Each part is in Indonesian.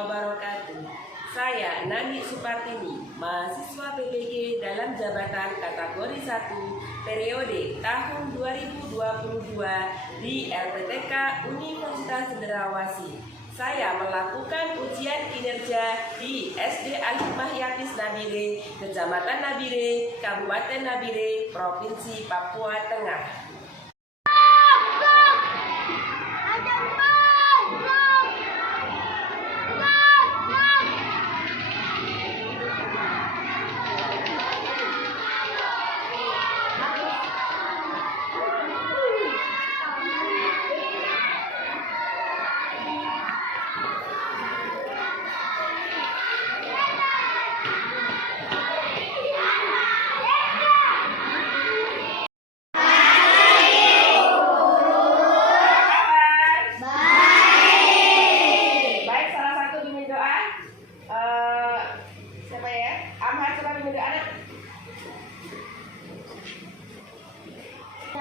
wabarakatuh. Saya Nani Supartini, mahasiswa PPG dalam jabatan kategori 1 periode tahun 2022 di LPTK Universitas Cendrawasih. Saya melakukan ujian kinerja di SD Al-Hikmah Yatis Nabire, Kecamatan Nabire, Kabupaten Nabire, Provinsi Papua Tengah.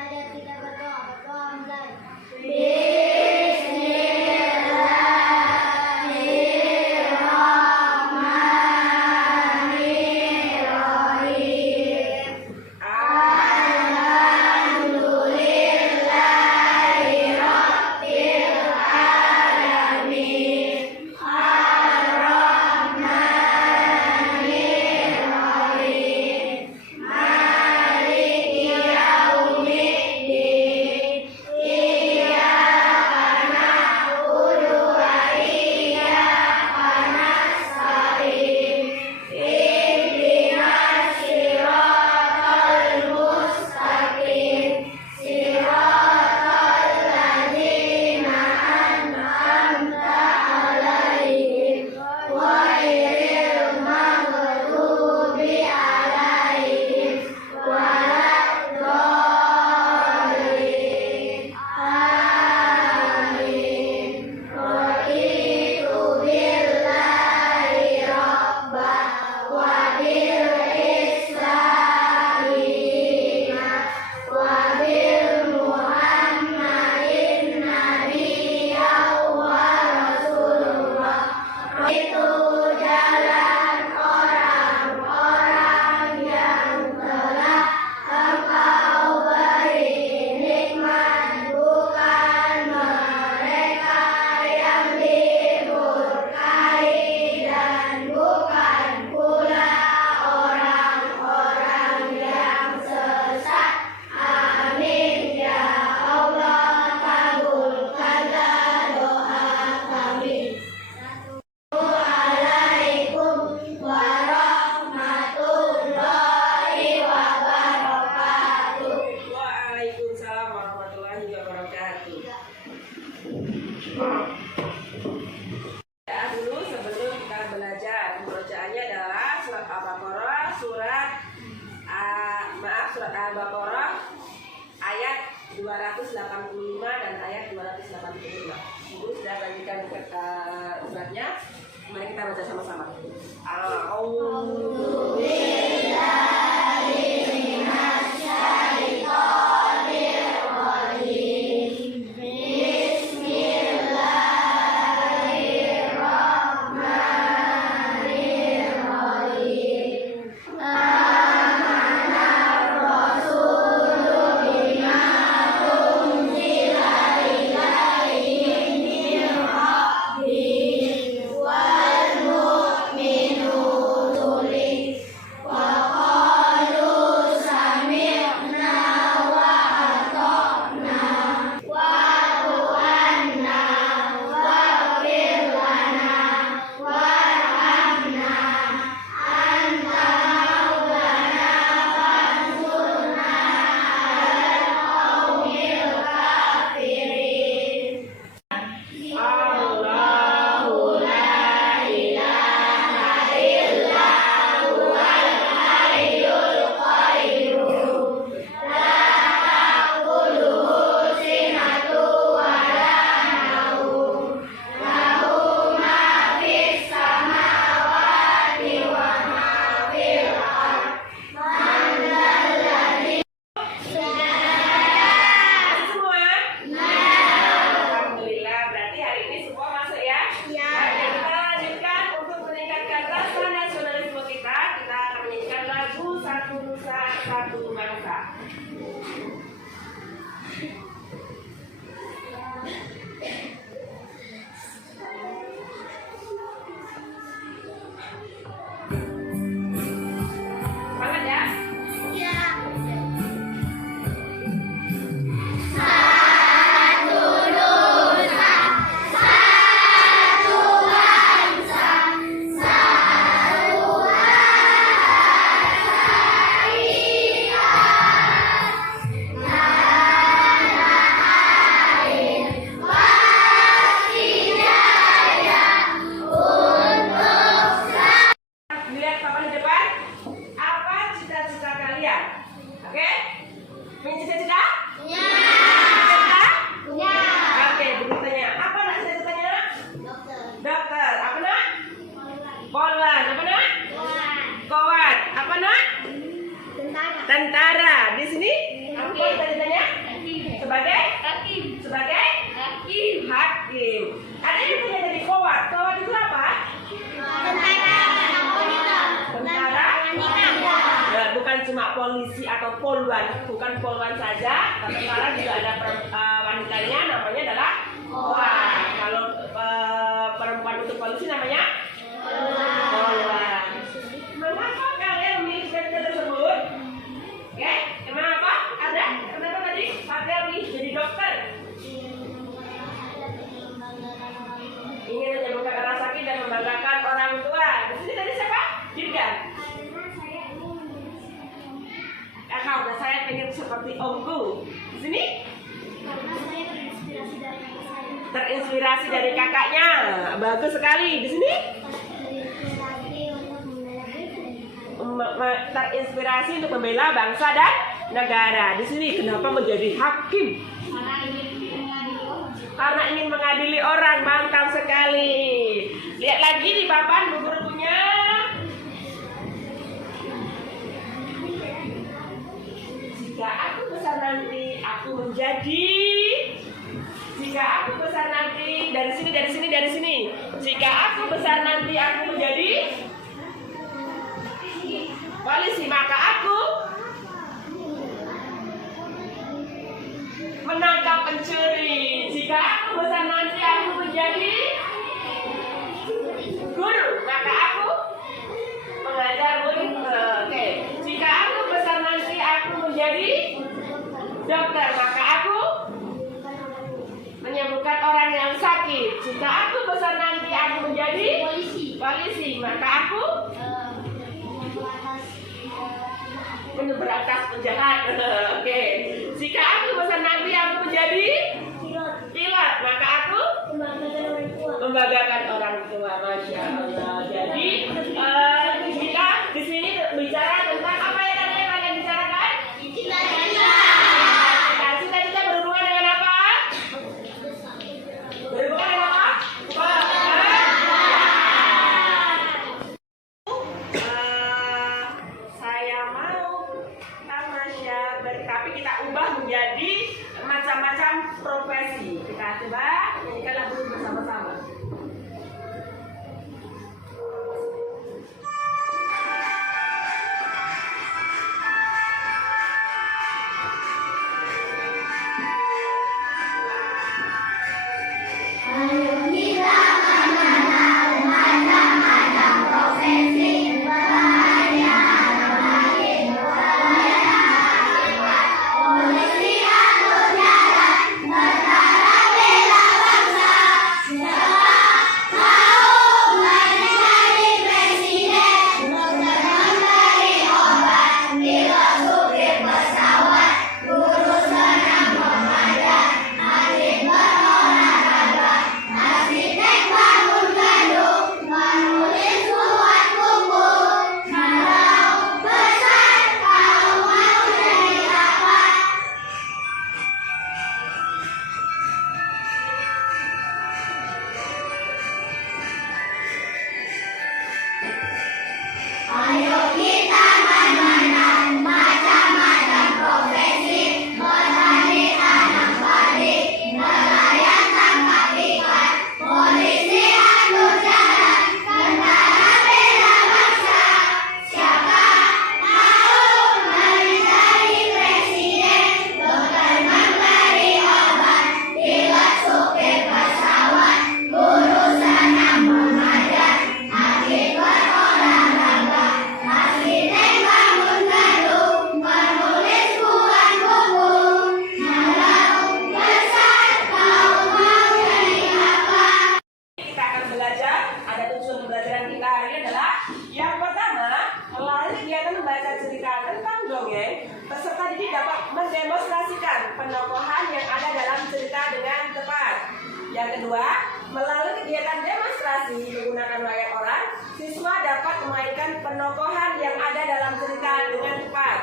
Kita berdoa mulai. Dulu sebelum kita belajar, pembacaannya adalah surat Al-Baqarah, surat Al-Baqarah ayat 285 dan ayat 285. Ibu sudah bagikan suratnya. Mari kita baca sama-sama. Wal mu'minu polisi atau poluan, bukan poluan saja, tapi sekarang juga ada wanitanya namanya adalah Poluan. Kalau perempuan untuk polisi namanya Poluan. Mengapa kalian memilih cita-cita tersebut? Oke, kenapa? Ada? Kenapa tadi Fadel jadi dokter? Ingin menyembuhkan rasa sakit dan membanggakan orang tua. Di sini tadi siapa? Dirgan. Karena saya pengen seperti omku. Di sini? Karena saya terinspirasi dari kakak saya. Terinspirasi dari kakaknya. Bagus sekali. Di sini? Terinspirasi untuk membela bangsa dan negara. Terinspirasi untuk membela bangsa dan negara. Di sini kenapa menjadi hakim? Karena ingin mengadili orang. Mantap sekali. Lihat lagi di papan buku-bukunya. Jika aku besar nanti, aku menjadi. Jika aku besar nanti, dari sini. Jika aku besar nanti, aku menjadi polisi, maka aku menangkap pencuri. Jika aku besar nanti, aku menjadi guru, maka aku mengajar murid. Oke. Jika aku besar nanti, aku menjadi dokter, maka aku menyembuhkan orang yang sakit. Jika aku besar nanti, aku menjadi polisi, maka aku memberantas penjahat. Oke. Jika aku besar nanti, aku menjadi pilot, maka aku membanggakan orang tua. Masya Allah. Jadi kita di sini bicara tentang apa yang tadi kalian bicarakan? Cita-cita berhubungan dengan apa? Berhubungan dengan apa? Saya mau tamasya, tapi kita ubah menjadi macam-macam profesi. Kita coba nyanyikan lagu bersama-sama. Peserta didik dapat mendemonstrasikan penokohan yang ada dalam cerita dengan tepat. Yang kedua, melalui kegiatan demonstrasi menggunakan wayang orang, siswa dapat memainkan penokohan yang ada dalam cerita dengan tepat.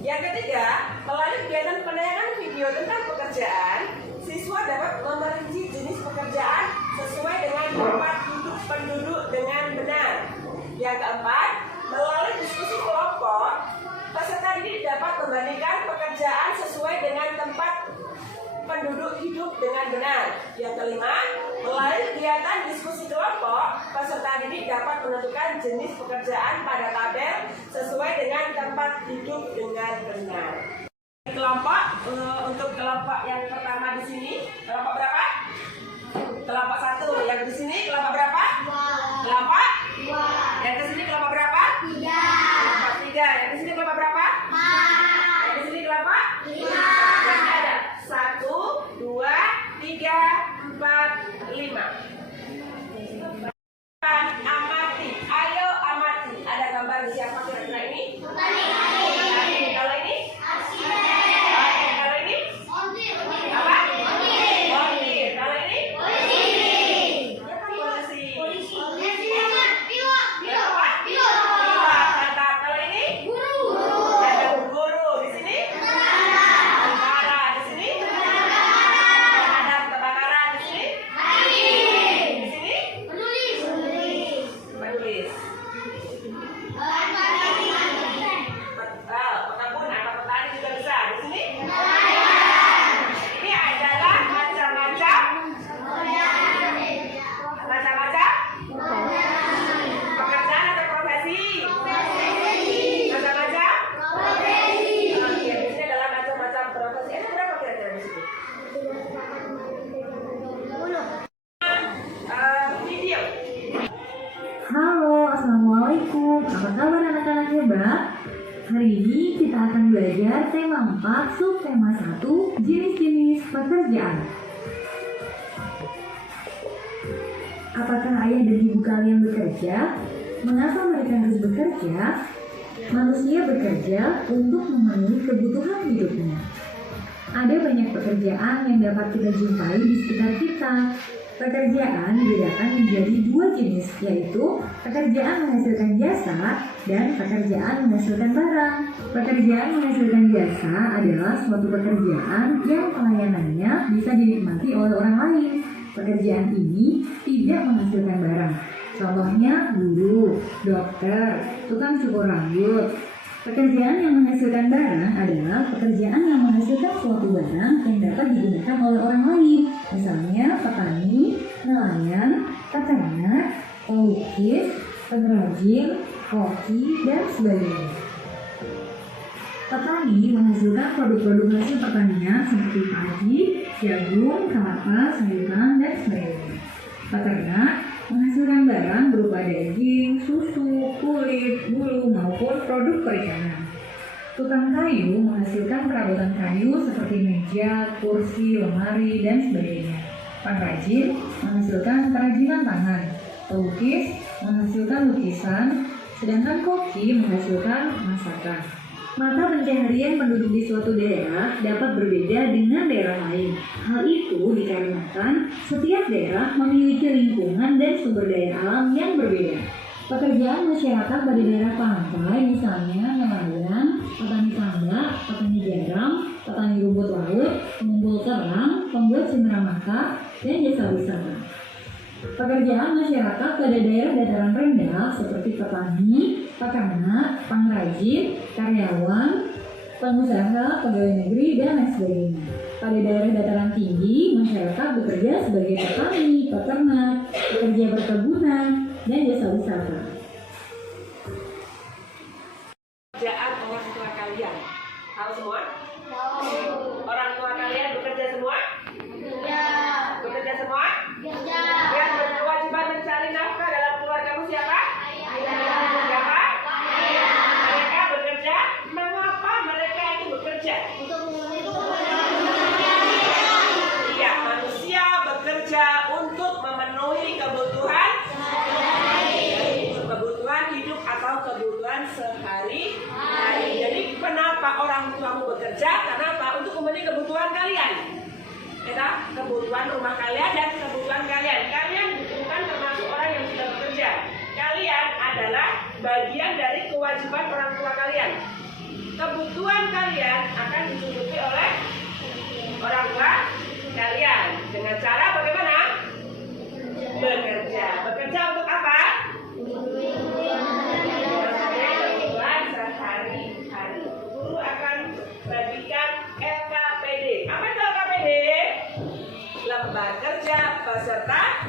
Yang ketiga, melalui kegiatan penayangan video tentang pekerjaan, siswa dapat memperinci jenis pekerjaan sesuai dengan tempat duduk penduduk dengan benar. Yang keempat, melalui diskusi kelompok, peserta didik dapat membandingkan pekerjaan sesuai dengan tempat penduduk hidup dengan benar. Yang kelima, Melalui kegiatan diskusi kelompok, peserta didik dapat menentukan jenis pekerjaan pada tabel sesuai dengan tempat duduk dengan benar. Kelompok untuk kelompok yang pertama di sini, kelompok berapa? Kelompok 1. Yang di sini kelompok berapa? 2. Kelompok? 2. Yang di sini kelompok berapa? 3. Kelompok 3. Yang di sini kelompok berapa? 4. Yang di sini kelompok? 5. Berarti ada 1, 2, 3, 4, 5. Amati. Ayo amati. Ada gambar di siapa kira-kira ini? Petani. Kalau ini? Oke, kalau ini? Apa? Montir. Kalau ini? Ya kan polisi. Tata. Kalau ini? Ada guru. Di sini? Tentara. Di sini? Pemadam kebakaran. Di sini? Di sini? Penulis. Pekebun atau petani juga bisa. Di sini? Ini adalah macam-macam pekerjaan atau profesi. Macam-macam. Oke, di sini adalah macam-macam profesi. Ada berapa kira-kira di situ? Video. Halo, Assalamualaikum. Apa kabar anak-anak hebat? Hari ini kita akan belajar tema 4, subtema 1, jenis-jenis pekerjaan. Apakah ayah dan ibu kalian bekerja? Mengapa mereka harus bekerja? Manusia bekerja untuk memenuhi kebutuhan hidupnya. Ada banyak pekerjaan yang dapat kita jumpai di sekitar kita. Pekerjaan dibedakan menjadi 2 jenis, yaitu pekerjaan menghasilkan jasa dan pekerjaan menghasilkan barang. Pekerjaan menghasilkan jasa adalah suatu pekerjaan yang pelayanannya bisa dinikmati oleh orang lain. Pekerjaan ini tidak menghasilkan barang. Contohnya guru, dokter, tukang cukur rambut. Pekerjaan yang menghasilkan barang adalah pekerjaan yang menghasilkan suatu barang yang dapat digunakan oleh orang lain. Misalnya petani, nelayan, peternak, pelukis, pengrajin, koki, dan sebagainya. Petani menghasilkan produk-produk hasil pertanian seperti padi, jagung, kelapa, sayuran, dan sebagainya. Peternak menghasilkan barang berupa daging, susu, kulit, bulu, maupun produk perikanan. Tukang kayu menghasilkan perabotan kayu seperti meja, kursi, lemari, dan sebagainya. Pengrajin menghasilkan kerajinan tangan. Pelukis menghasilkan lukisan, sedangkan koki menghasilkan masakan. Mata pencaharian penduduk di suatu daerah dapat berbeda dengan daerah lain. Hal itu dikarenakan setiap daerah memiliki lingkungan dan sumber daya alam yang berbeda. Pekerjaan masyarakat pada daerah pantai misalnya nelayan, petani tambak, petani garam, petani rumput laut, pengumpul kerang, pembuat cenderamata, dan jasa wisata. Pekerjaan masyarakat pada daerah dataran rendah seperti petani, peternak, pengrajin, karyawan, pengusaha, pegawai negeri, dan lain sebagainya. Pada daerah dataran tinggi, masyarakat bekerja sebagai petani, peternak, pekerja perkebunan, dan jasa wisata. Pekerjaan orang tua kalian. Tahu semua? Orang tua kalian bekerja semua? Bekerja semua? Yang berkewajiban mencari nafkah dalam keluargamu siapa? Siapa? Mereka bekerja. Mengapa mereka itu bekerja? Iya, manusia bekerja untuk memenuhi kebutuhan hidup atau kebutuhan sehari-hari. Jadi kenapa orang tuamu bekerja? Kenapa? Untuk memenuhi kebutuhan kalian. Kebutuhan rumah kalian dan kebutuhan kalian. Kalian bukan termasuk orang yang sudah bekerja. Kalian adalah bagian dari kewajiban orang tua kalian. Kebutuhan kalian akan dicukupi oleh orang tua kalian. Dengan cara bagaimana? Bekerja. Bekerja untuk apa? Kebutuhan sehari-hari. Guru akan bagikan LKPD. Apa itu LKPD? Lembar kerja peserta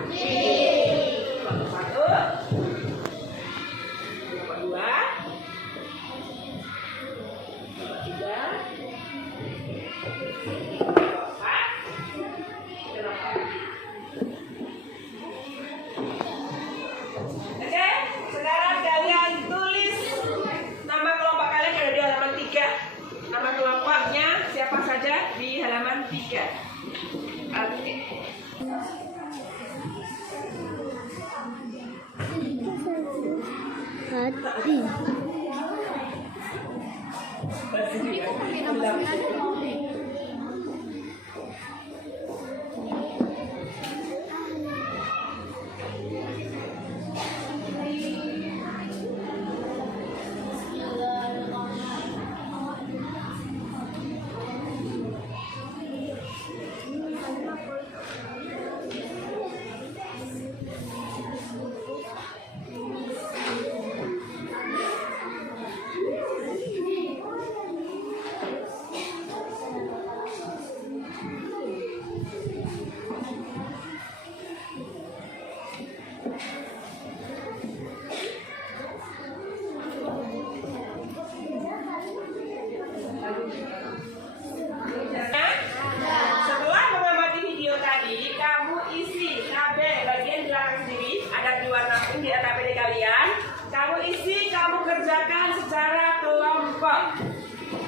Setelah mengamati video tadi, kamu isi KB bagian belakang sendiri, ada diwarna pink di KBD kalian. Kamu isi, kamu kerjakan secara kelompok.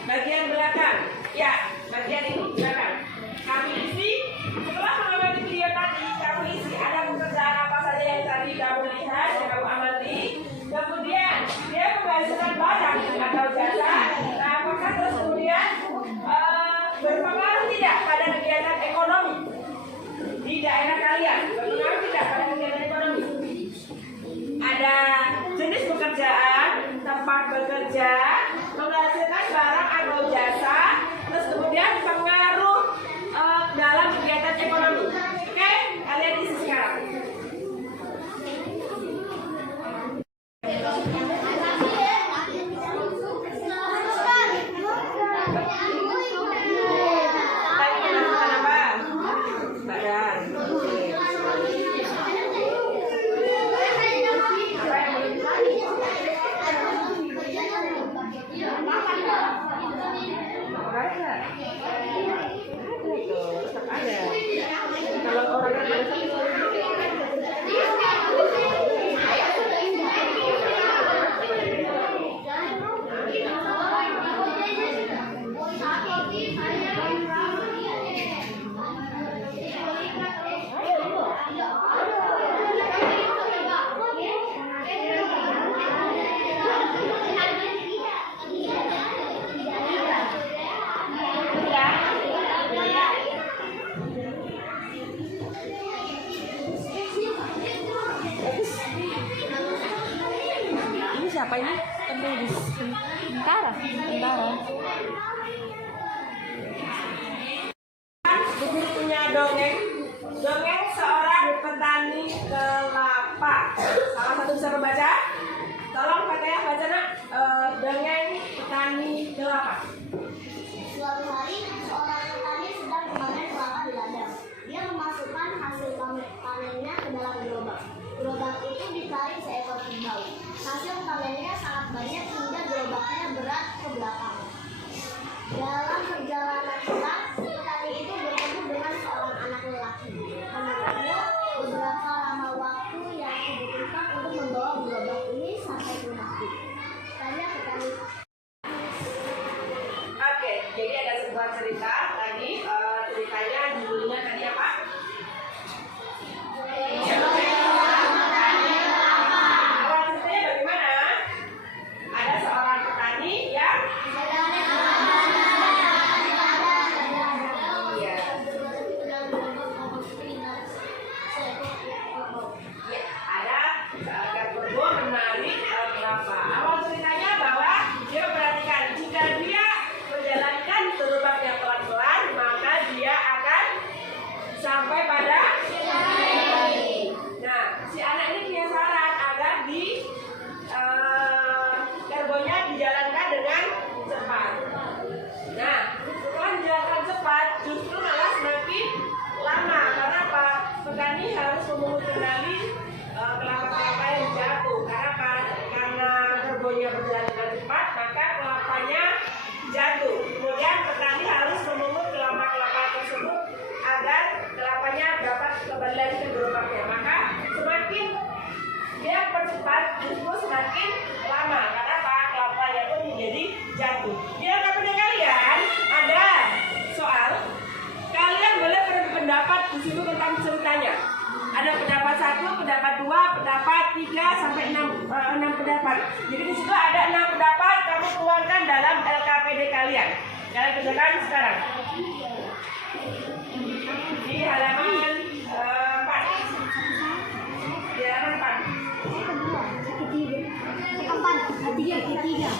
Bagian belakang, ya, bagian ini belakang. Kamu isi. Setelah mengamati video tadi, kamu isi ada pekerjaan apa saja yang tadi kamu lihat, yang kamu amati. Kemudian dia menghasilkan barang atau jasa. Nah, apakah terus kemudian berpengaruh tidak pada kegiatan ekonomi di daerah kalian? Berpengaruh tidak pada kegiatan ekonomi? Ada jenis pekerjaan, tempat bekerja, menghasilkan barang atau jasa, terus kemudian pengaruh dalam kegiatan ekonomi. Oke, kalian isi sekarang. Ini siapa ini? Tentara. Buku punya dongeng. Dongeng seorang petani kelapa. Salah satu bisa membaca? Tolong Fatihah baca nak. Dongeng petani kelapa. Suatu hari, seorang petani sedang memanen kelapa di ladang. Dia memasukkan hasil panennya ke dalam gerobak. Gerobak itu ditarik seekor kerbau. Hasil panennya sangat banyak hingga gerobaknya berat ke belakang. Dalam perjalanan pulang, petani itu bertemu dengan seorang anak lelaki. Menurutnya, beberapa lama waktu yang dibutuhkan untuk membawa gerobak ini sampai ke rumah. Tanya petani. Oke, jadi ada sebuah cerita tadi. Ceritanya judulnya tadi apa? Awal ceritanya bagaimana? Ada seorang petani yang ada kebun menarik kelapa. Awal ceritanya bahwa dia memperhatikan jika dia menjalankan gerobak yang pelan-pelan, maka dia akan sampai pada. Nah, si anak ini punya saran agar di gerbongnya dijalankan dengan cepat. Nah, setelah dijalankan cepat, justru malah semakin lama. Karena apa? Petani harus memungut kembali kelapa-kelapa yang jatuh. Karena apa? Karena Jadi di situ ada 6 pendapat, kamu tuangkan dalam LKPD kalian. Kalian kerjakan sekarang. Di halaman 4. Di halaman 4. Ketiga.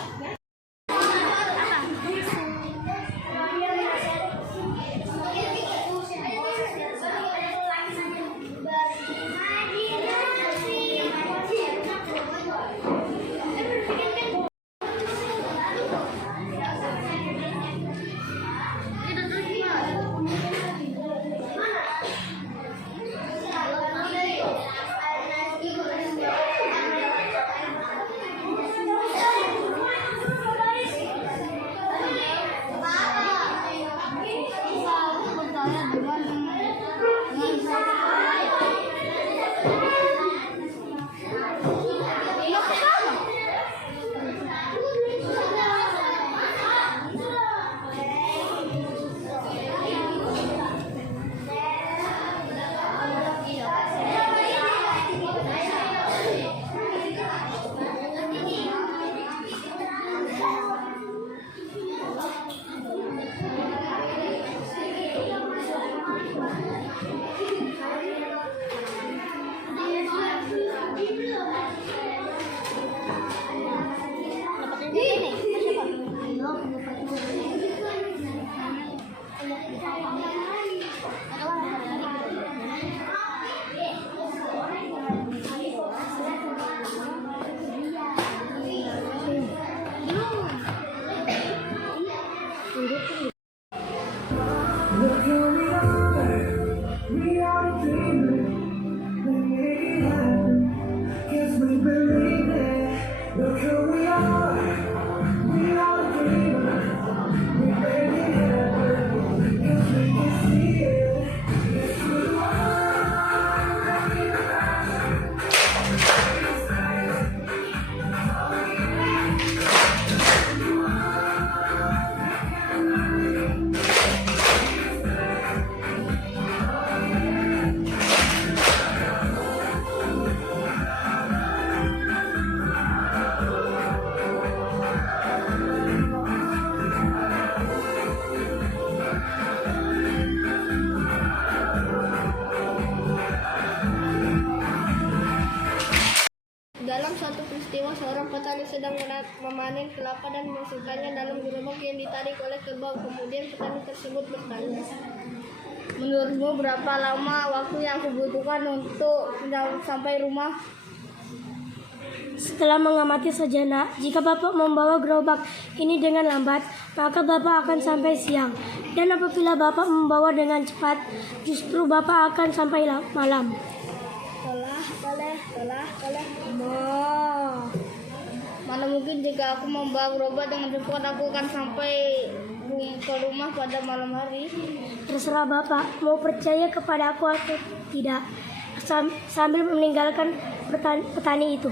Dalam suatu peristiwa, seorang petani sedang memanen kelapa dan memasukkannya dalam gerobak yang ditarik oleh kerbau. Kemudian petani tersebut bertanya, "Menurutmu berapa lama waktu yang aku butuhkan untuk sampai rumah?" Setelah mengamati sejenak, jika Bapak membawa gerobak ini dengan lambat, maka Bapak akan sampai siang. Dan apabila Bapak membawa dengan cepat, justru Bapak akan sampai malam. Mana mungkin jika aku membawa gerobak dengan cepat, aku akan sampai ke rumah pada malam hari. Terserah Bapak, mau percaya kepada aku atau tidak, sambil meninggalkan petani itu.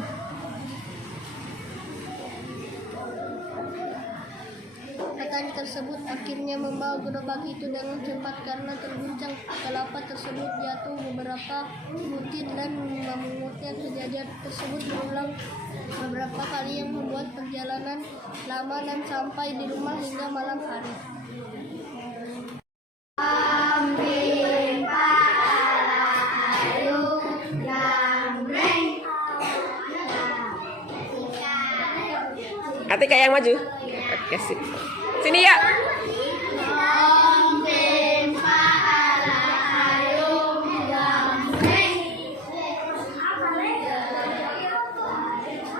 Petani tersebut akhirnya membawa gerobak itu dengan cepat karena terguncang kelapa tersebut jatuh beberapa butir dan memungutnya. Kejadian tersebut berulang beberapa kali yang membuat perjalanan lama dan sampai di rumah hingga malam hari. Atika yang maju. Oke, sip. Sini ya.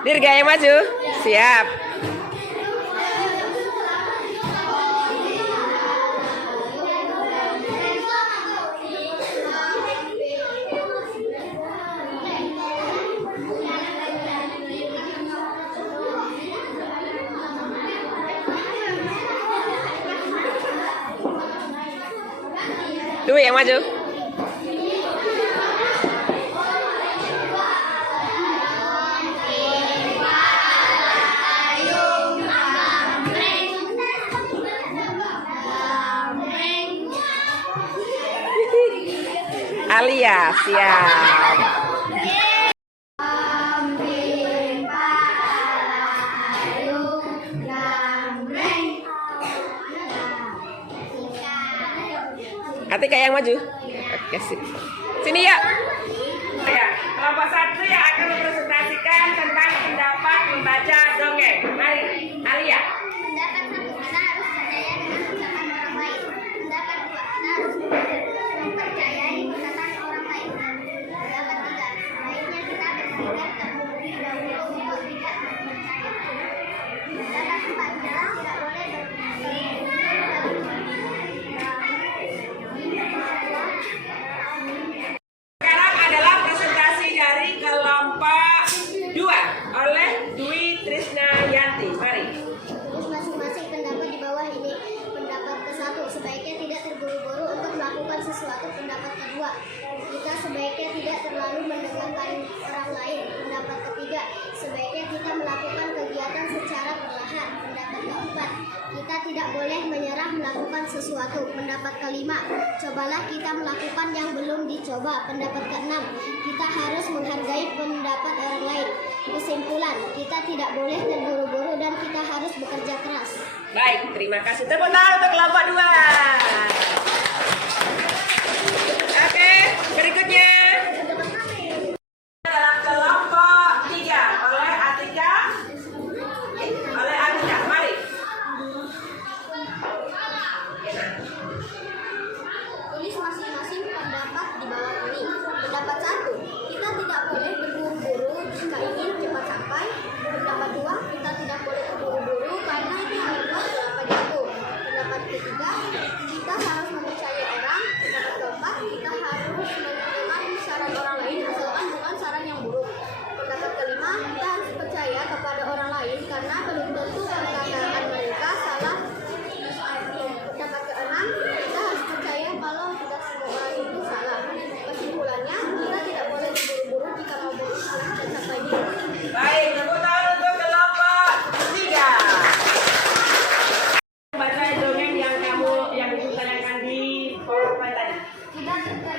Dirga yang maju. Siap. Dwi yang maju. Alia, siap. Atika yang maju. Oke, sip. Sini ya. Ya, kelompok 1 yang akan mempresentasikan tentang pendapat membaca dongeng. Mari, Alia. Pendapat 1, kita harus percaya dengan ucapan orang lain. Pendapat 2, kita harus mempercayai perkataan orang lain. Pendapat 3, sebaiknya kita berpikir terlebih dahulu untuk tidak percaya. Pendapat 4, kita tidak boleh Sekarang adalah presentasi dari kelompok 2 oleh Dwi Trisnayanti. Mari. Tulis masing-masing pendapat di bawah ini. Pendapat ke-1, sebaiknya tidak terburu-buru untuk melakukan sesuatu. Pendapat kedua, kita sebaiknya tidak terlalu mendengarkan orang lain. Pendapat ketiga, sebaiknya kita melakukan kegiatan secara perlahan. Pendapat keempat, kita tidak boleh menyerah melakukan sesuatu. Pendapat kelima, cobalah kita melakukan yang belum dicoba. Pendapat keenam, kita harus menghargai pendapat orang lain. Kesimpulan, kita tidak boleh terburu-buru dan kita harus bekerja keras. Baik, terima kasih. Tepuk tangan untuk kelompok 2. Oke, berikutnya dalam kelompok 3 oleh Atika. Mari. Tulis masing-masing pendapat di bawah ini. Pendapat 1, kita tidak boleh berburu-buru jika ingin cepat sampai. Pendapat 2, kita tidak boleh terburu-buru karena itu membuat kelapa jatuh. Pendapat ketiga, kita harus mempercayai orang. Pendapat keempat, kita harus mendengar saran orang lain asalkan bukan saran yang buruk. Pendapat kelima, kita harus percaya kepada orang lain karena belum tentu perkataan mereka salah. Pendapat keenam, kita harus percaya kalau tidak semua orang itu salah. Kesimpulannya, kita tidak boleh terburu-buru jika mau mencapai diri. Baik, tepuk tangan untuk kelompok 3. Baca dongeng yang ditanyakan di PowerPoint tadi. Kita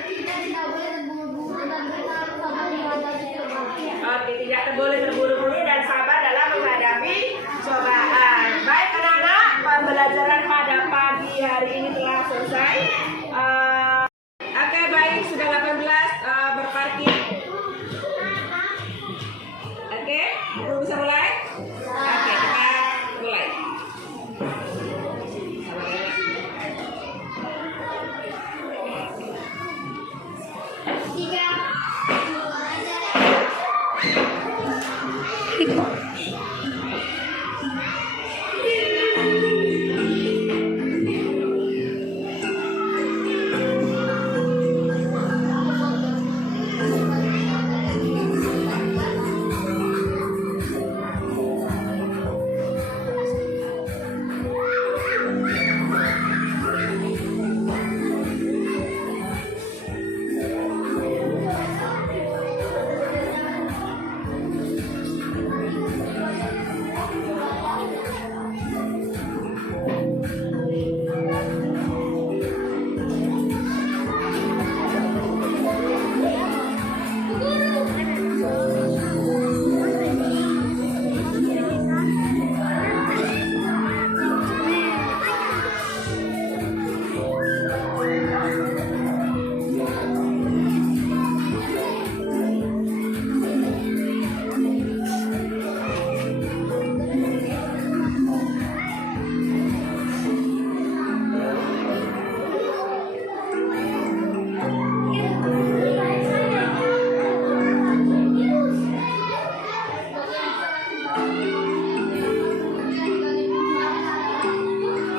tidak boleh terburu-buru dan kita sabar menghadapi cobaan. Oke, tidak boleh terburu-buru dan sabar dalam menghadapi cobaan. Baik anak-anak, pembelajaran pada pagi hari ini telah selesai. Oke, baik, sudah 18 berparkir. Oke, guru bisa mulai? Oke, kita mulai.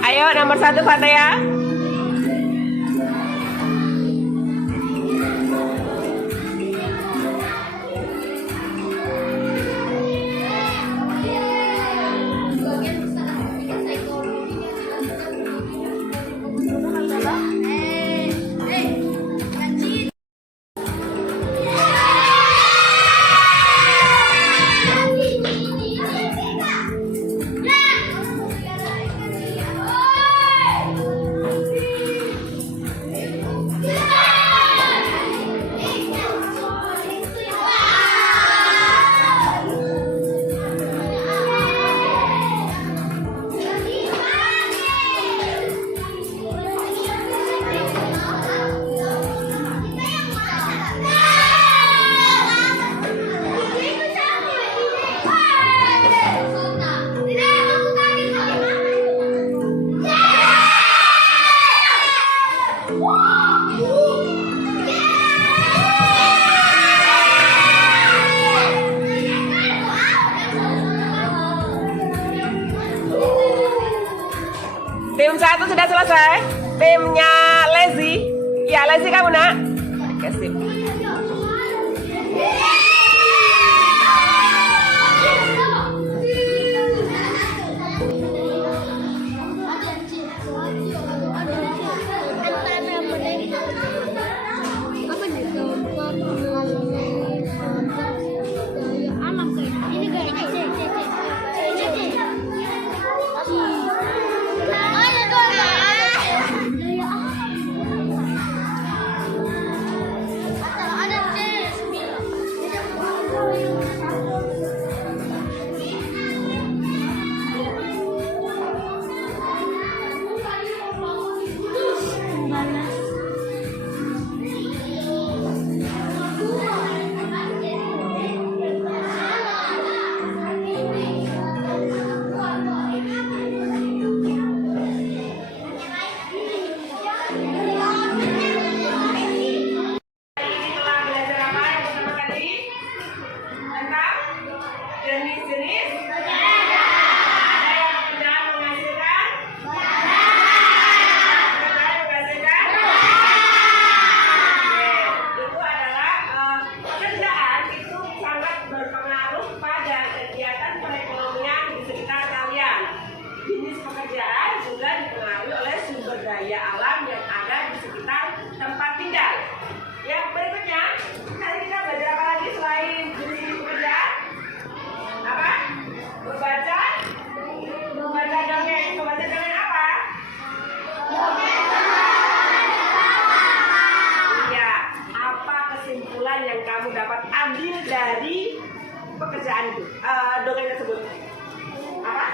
Ayo nomor 1 Fataya. Tim 1 sudah selesai. Timnya Lezi. Ya, Lezi kamu nak. Oke, sip. Apa nih tempat daya alam kayaknya. Ini kayaknya Telah belajar apa yang pertama kali? Tentang jenis-jenis ada yang benar menghasilkan benar menghasilkan itu adalah pekerjaan itu sangat berpengaruh pada kegiatan perekonomian di sekitar kalian. Jenis pekerjaan juga dipengaruhi oleh sumber daya alam yang ada di sekitar tempat tinggal. Yang berikutnya, hari kita belajar apa lagi selain jenis pekerjaan? Apa? Membaca? Membaca dongeng. Membaca dongeng apa? Iya. Apa kesimpulan yang kamu dapat ambil dari pekerjaan itu? Dongeng tersebut? Apa?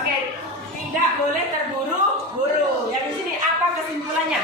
Oke. Tidak boleh terburu-buru. Yang di sini apa kesimpulannya?